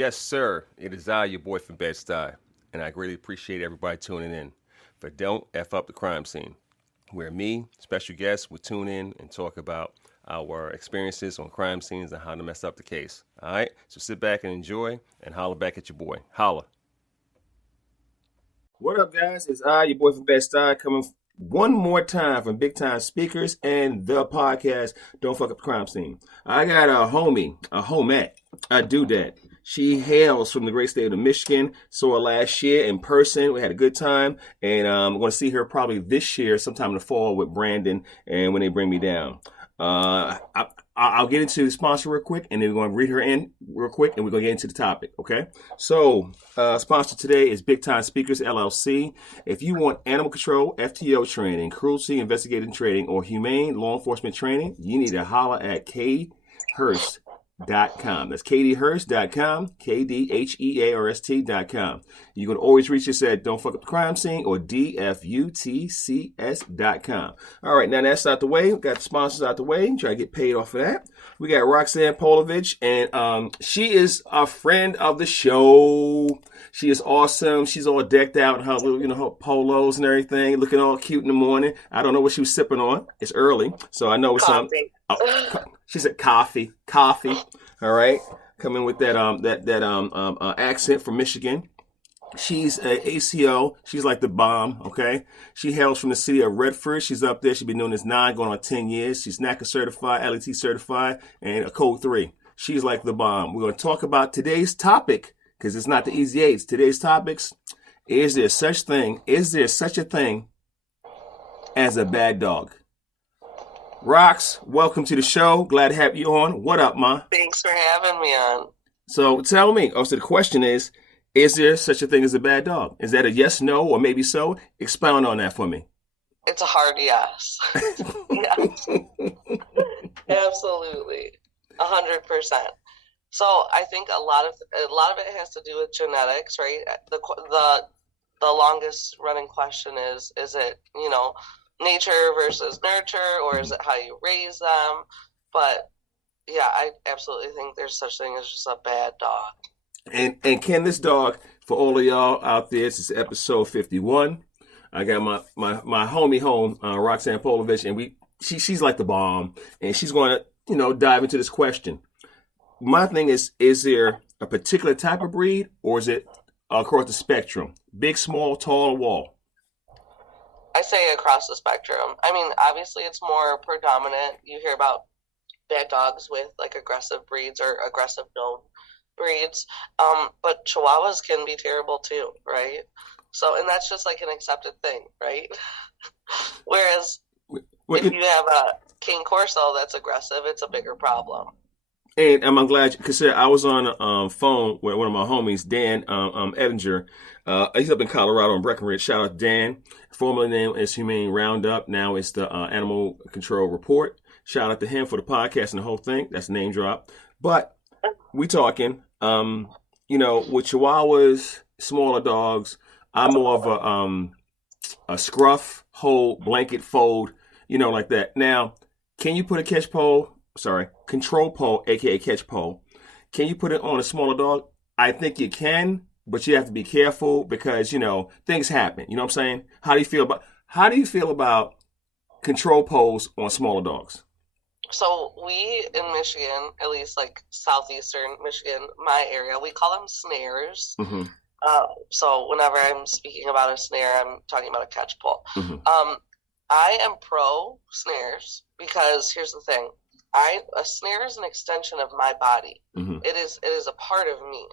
Yes, sir. It is I, your boy from Bed-Stuy, and I greatly appreciate everybody tuning in for Don't F Up the Crime Scene, where me, special guests, will tune in and talk about our experiences on crime scenes and how to mess up the case. All right? So sit back and enjoy and holler back at your boy. Holla. What up, guys? It's I, your boy from Bed-Stuy, coming one more time from Big Time Speakers and the podcast, Don't Fuck Up the Crime Scene. I got a homette, a Dudette. She hails from the great state of Michigan. Saw her last year in person. We had a good time. And I'm going to see her probably this year, sometime in the fall with Brandon and when they bring me down. I'll get into the sponsor real quick, and then we're going to read her in real quick, and we're going to get into the topic, okay? So, sponsor today is Big Time Speakers, LLC. If you want animal control, FTO training, cruelty investigating training, or humane law enforcement training, you need to holler at KDHurst.com. That's KDHurst.com, KDHEARST.com. You can always reach us at Don't Fuck Up the Crime Scene or DFUTCS.com. All right, now that's out the way. We got the sponsors out the way. Try to get paid off of that. We got Roxanne Polovich, and she is a friend of the show. She is awesome. She's all decked out in her little, her polos and everything, looking all cute in the morning. I don't know what she was sipping on. It's early, so I know it's something. She said coffee. All right, coming with that accent from Michigan. She's a ACO. She's like the bomb. Okay, she hails from the city of Redford. She's up there. She's been doing this 9, going on 10 years. She's NACA certified, LET certified, and a code 3. She's like the bomb. We're going to talk about today's topic because it's not the easy 8s. Today's topics: is there such a thing as a bad dog? Rox, welcome to the show. Glad to have you on. What up, ma? Thanks for having me on. So tell me, so the question is there such a thing as a bad dog? Is that a yes, no, or maybe so? Expound on that for me. It's a hard yes. Yes. Absolutely. 100%. So I think a lot of it has to do with genetics, right? The longest running question is it, nature versus nurture, or is it how you raise them? But yeah, I absolutely think there's such thing as just a bad dog. And can this dog, for all of y'all out there, this is episode 51. I got my homie home, Roxanne Polovich, and she's like the bomb, and she's going to dive into this question. My thing is there a particular type of breed, or is it across the spectrum? Big, small, tall, wall? I say across the spectrum. I mean, obviously it's more predominant. You hear about bad dogs with like aggressive breeds or aggressive known breeds. But Chihuahuas can be terrible too, right? So, and that's just like an accepted thing, right? Whereas if you have a King Corso that's aggressive, it's a bigger problem. And I'm glad, because I was on a phone with one of my homies, Dan Edinger. He's up in Colorado in Breckenridge. Shout out to Dan. Formerly named as Humane Roundup. Now it's the Animal Control Report. Shout out to him for the podcast and the whole thing. That's a name drop. But we talking, with Chihuahuas, smaller dogs, I'm more of a scruff, hold, blanket fold, like that. Now, can you put a control pole, aka catch pole? Can you put it on a smaller dog? I think you can, but you have to be careful because things happen. You know what I'm saying? How do you feel about control poles on smaller dogs? So we in Michigan, at least like southeastern Michigan, my area, we call them snares. Mm-hmm. So whenever I'm speaking about a snare, I'm talking about a catch pole. Mm-hmm. I am pro snares because here's the thing. A snare is an extension of my body. Mm-hmm. It is a part of me.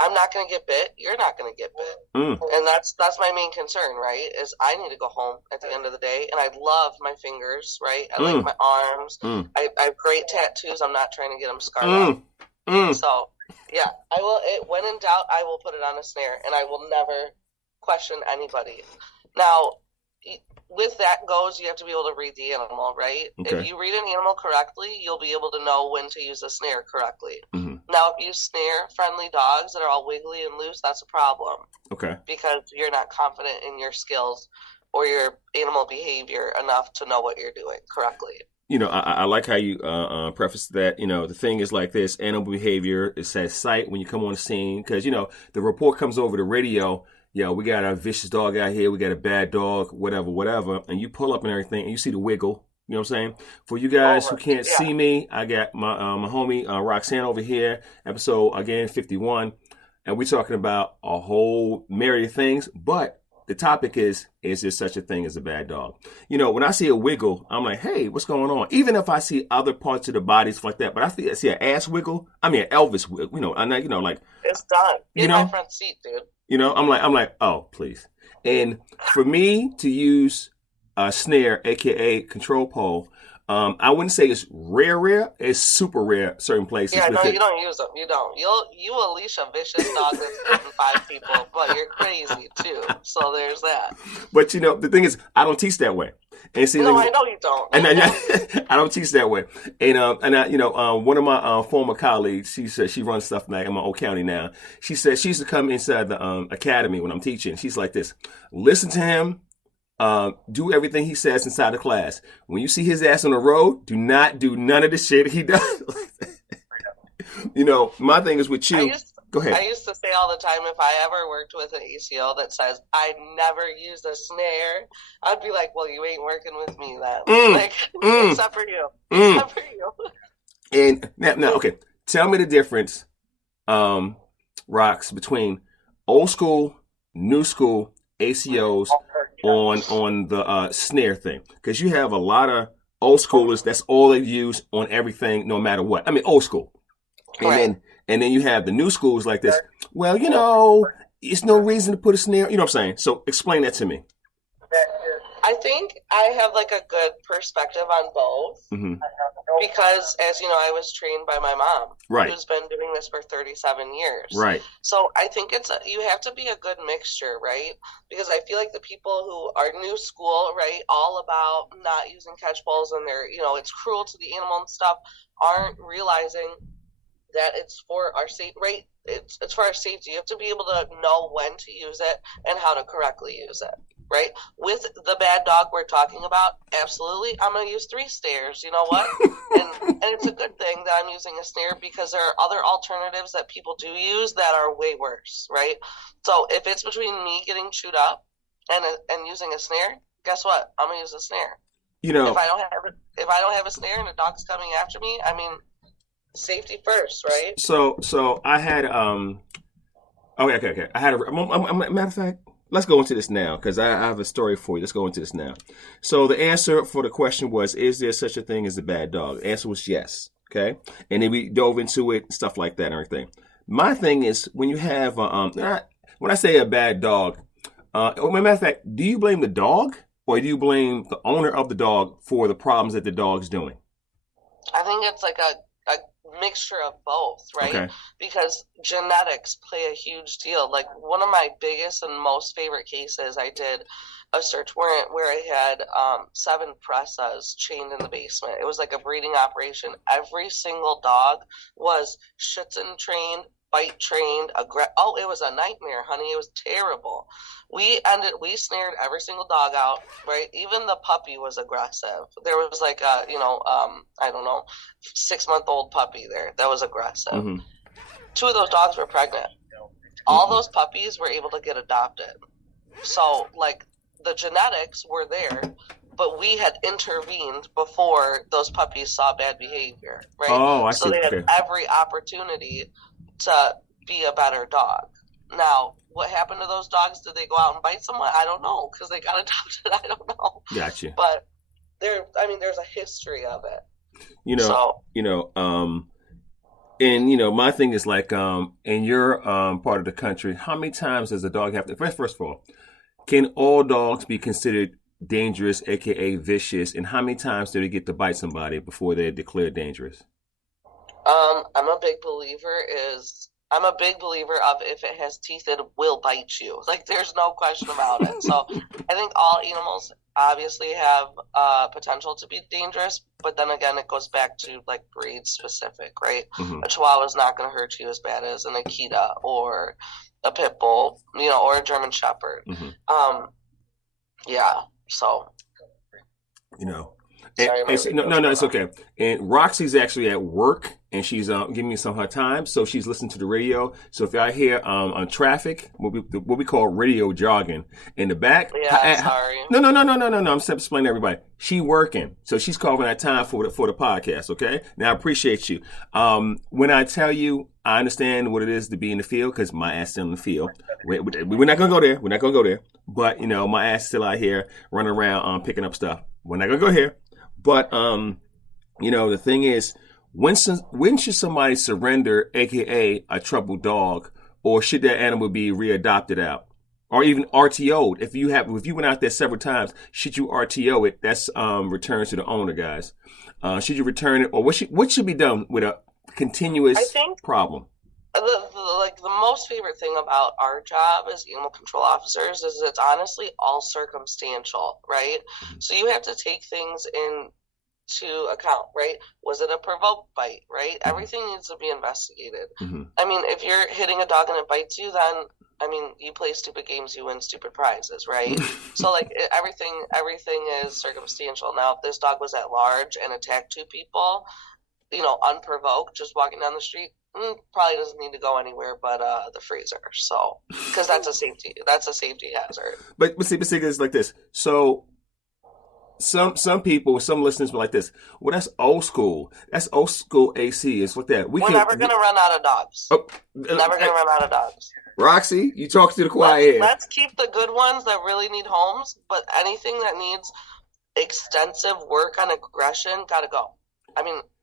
I'm not going to get bit. You're not going to get bit. Mm. And that's my main concern, right? Is I need to go home at the end of the day. And I love my fingers, right? I like my arms. Mm. I have great tattoos. I'm not trying to get them scarred up. So, yeah, I will. When in doubt, I will put it on a snare. And I will never question anybody. Now, with that goes, you have to be able to read the animal, right? Okay. If you read an animal correctly, you'll be able to know when to use a snare correctly. Mm-hmm. Now, if you snare friendly dogs that are all wiggly and loose, that's a problem. Okay. Because you're not confident in your skills or your animal behavior enough to know what you're doing correctly. I like how you preface that. The thing is like this: animal behavior is at sight when you come on the scene, because the report comes over the radio. We got a vicious dog out here. We got a bad dog, whatever. And you pull up and everything, and you see the wiggle. You know what I'm saying? For you guys who can't see me, I got my homie Roxanne over here. Episode again 51, and we're talking about a whole myriad of things, but the topic is there such a thing as a bad dog? When I see a wiggle, I'm like, hey, what's going on? Even if I see other parts of the body, stuff like that, but I see an ass wiggle, I mean, an Elvis wiggle, like. It's done. In my front seat, dude. I'm like, oh, please. And for me to use a snare, AKA control pole, I wouldn't say it's rare. It's super rare certain places. Yeah, no, you don't use them. You don't. You unleash a vicious dog that's hitting 5 people, but you're crazy too. So there's that. But the thing is, I don't teach that way. And see, no, I know you don't. And I don't teach that way. And one of my former colleagues, she said she runs stuff back in my old county now. She said she used to come inside the academy when I'm teaching. She's like this: listen to him. Do everything he says inside the class. When you see his ass on the road, do not do none of the shit he does. My thing is with you. Go ahead. I used to say all the time, if I ever worked with an ACO that says I never use a snare, I'd be like, well, you ain't working with me then. Except for you. Except for you. And now, okay, tell me the difference, Rox, between old school, new school ACOs on the snare thing, because you have a lot of old schoolers. That's all they use on everything, no matter what. I mean, old school, and then you have the new schools like this. Well, it's no reason to put a snare. You know what I'm saying? So explain that to me. I think I have like a good perspective on both, because as you know, I was trained by my mom, who's been doing this for 37 years. Right. So I think you have to be a good mixture, right? Because I feel like the people who are new school, right, all about not using catch poles and they're, it's cruel to the animal and stuff, aren't realizing that it's for our safety, right? It's for our safety. You have to be able to know when to use it and how to correctly use it. Right? With the bad dog we're talking about, absolutely, I'm going to use 3 snares. You know what? and it's a good thing that I'm using a snare, because there are other alternatives that people do use that are way worse, right? So if it's between me getting chewed up and using a snare, guess what? I'm going to use a snare. If I don't have a snare and a dog's coming after me, I mean, safety first, right? So I had okay. I had a matter of fact. Let's go into this now, because I have a story for you. Let's go into this now. So the answer for the question was, is there such a thing as a bad dog? The answer was yes. Okay. And then we dove into it, stuff like that and everything. My thing is, when you have, when I say a bad dog, matter of fact, do you blame the dog, or do you blame the owner of the dog for the problems that the dog's doing? I think it's like a mixture of both, right? Okay. Because genetics play a huge deal. Like, one of my biggest and most favorite cases, I did a search warrant where I had 7 Pressas chained in the basement. It was like a breeding operation. Every single dog was Schutzen trained, bite trained. It was a nightmare, honey. It was terrible. We snared every single dog out, right? Even the puppy was aggressive. There was like a, I don't know, 6-month-old puppy there that was aggressive. Mm-hmm. 2 of those dogs were pregnant. All those puppies were able to get adopted. So, like, the genetics were there, but we had intervened before those puppies saw bad behavior, right? Oh, I see. So they had every opportunity to be a better dog. Now, what happened to those dogs? Did they go out and bite someone? I don't know, because they got adopted. I don't know. Gotcha. But there's a history of it. And my thing is like, in your part of the country, how many times does a dog have to? First of all, can all dogs be considered dangerous, aka vicious? And how many times do they get to bite somebody before they're declared dangerous? I'm a big believer of, if it has teeth, it will bite you. Like, there's no question about it. So I think all animals obviously have potential to be dangerous, but then again, it goes back to like breed specific, right? Mm-hmm. A Chihuahua is not going to hurt you as bad as an Akita or a Pit Bull, or a German Shepherd. Mm-hmm. Yeah. So. Sorry, no, it's okay. And Roxy's actually at work, and she's giving me some of her time, so she's listening to the radio. So if I hear on traffic, what we call radio jargon in the back. Yeah, sorry. No. I'm just explaining to everybody. She working, so she's carving that time for the podcast. Okay. Now I appreciate you. When I tell you, I understand what it is to be in the field because my ass still in the field. We're not gonna go there. We're not gonna go there. But my ass still out here running around picking up stuff. We're not gonna go here. But the thing is, when should somebody surrender, aka a troubled dog, or should that animal be readopted out, or even RTO'd? If you went out there several times, should you RTO it? That's return to the owner, guys. Should you return it, or what should be done with a continuous problem? The most favorite thing about our job as animal control officers is it's honestly all circumstantial, right? Mm-hmm. So you have to take things into account, right? Was it a provoked bite, right? Mm-hmm. Everything needs to be investigated. Mm-hmm. I mean, if you're hitting a dog and it bites you, then you play stupid games, you win stupid prizes, right? So everything is circumstantial. Now, if this dog was at large and attacked two people, unprovoked, just walking down the street, probably doesn't need to go anywhere but the freezer. So, because that's a safety hazard. But see, it's like this. So, some people, some listeners were like this. Well, that's old school. That's old school AC. It's like that. We're never gonna run out of dogs. Never gonna run out of dogs. Roxy, you talk to the choir. Let's keep the good ones that really need homes, but anything that needs extensive work on aggression gotta go.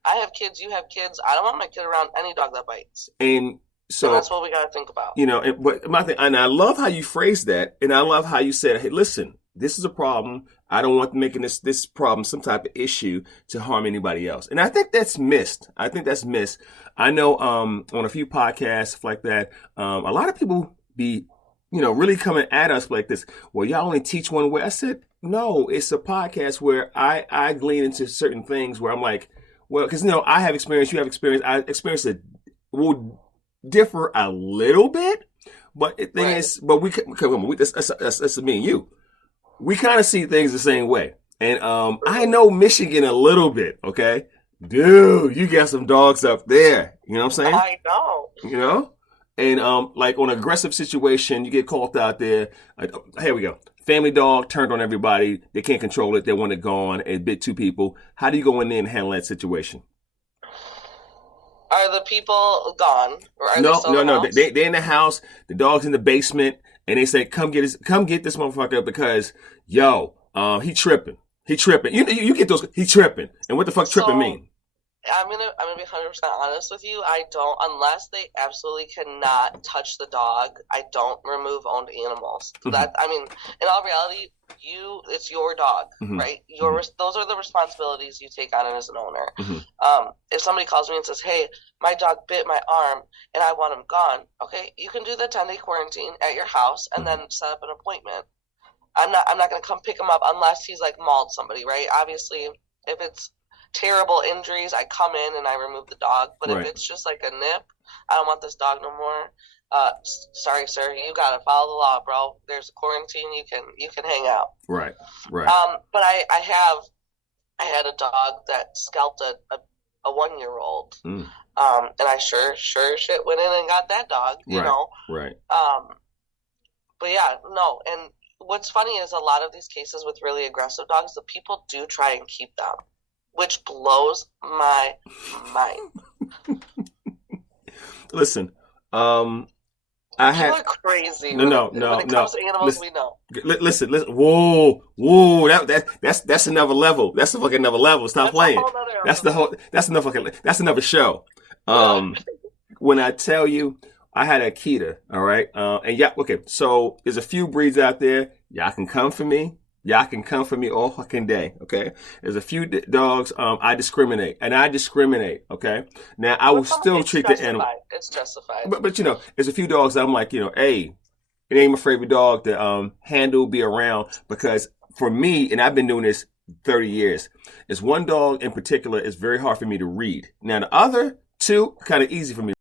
I have kids, you have kids. I don't want my kid around any dog that bites. And so that's what we got to think about. But my thing, and I love how you phrased that, and I love how you said, hey, listen, this is a problem. I don't want making this problem some type of issue to harm anybody else. And I think that's missed. I know on a few podcasts like that, a lot of people be, really coming at us like this. Well, y'all only teach one way. I said, no, it's a podcast where I glean into certain things where I'm like, well, because, I have experience, you have experience. I experience it will differ a little bit, but the thing is, but that's me and you. We kind of see things the same way. And I know Michigan a little bit, okay? Dude, you got some dogs up there. You know what I'm saying? I know. And like on an aggressive situation, you get called out there. Here we go. Family dog turned on everybody. They can't control it. They want it gone. It bit two people. How do you go in there and handle that situation? Are the people gone? Or are no. They still in the house? They're in the house. The dog's in the basement, and they say, "Come get this motherfucker because he tripping. He tripping. You get those. He tripping. And what the fuck tripping mean?" I'm gonna be 100% honest with you. I don't, unless they absolutely cannot touch the dog, I don't remove owned animals. Mm-hmm. That, in all reality, it's your dog, mm-hmm. right? Those are the responsibilities you take on it as an owner. Mm-hmm. If somebody calls me and says, "Hey, my dog bit my arm and I want him gone," okay, you can do the 10-day quarantine at your house and then set up an appointment. I'm not gonna come pick him up unless he's like mauled somebody, right? Obviously, if it's terrible injuries, I come in and I remove the dog. But if it's just like a nip, I don't want this dog no more. Sorry, sir, you gotta follow the law, bro. There's a quarantine. You can hang out. Right. But I had a dog that scalped a 1-year-old. And I sure shit went in and got that dog. You know. Right. But yeah, no. And what's funny is a lot of these cases with really aggressive dogs, the people do try and keep them, which blows my mind. Listen, People are crazy. No. When it comes to animals, we know. Listen. Whoa. That's another level. That's a fucking another level. Stop playing. That's another show. When I tell you, I had a Akita, all right? So there's a few breeds out there. Y'all can come for me. All fucking day, okay? There's a few dogs, I discriminate, okay? Now, I will still treat the animal. It's justified. But there's a few dogs that I'm like, hey, it ain't my favorite dog to handle, be around, because for me, and I've been doing this 30 years, there's one dog in particular is very hard for me to read. Now, the other two, kind of easy for me.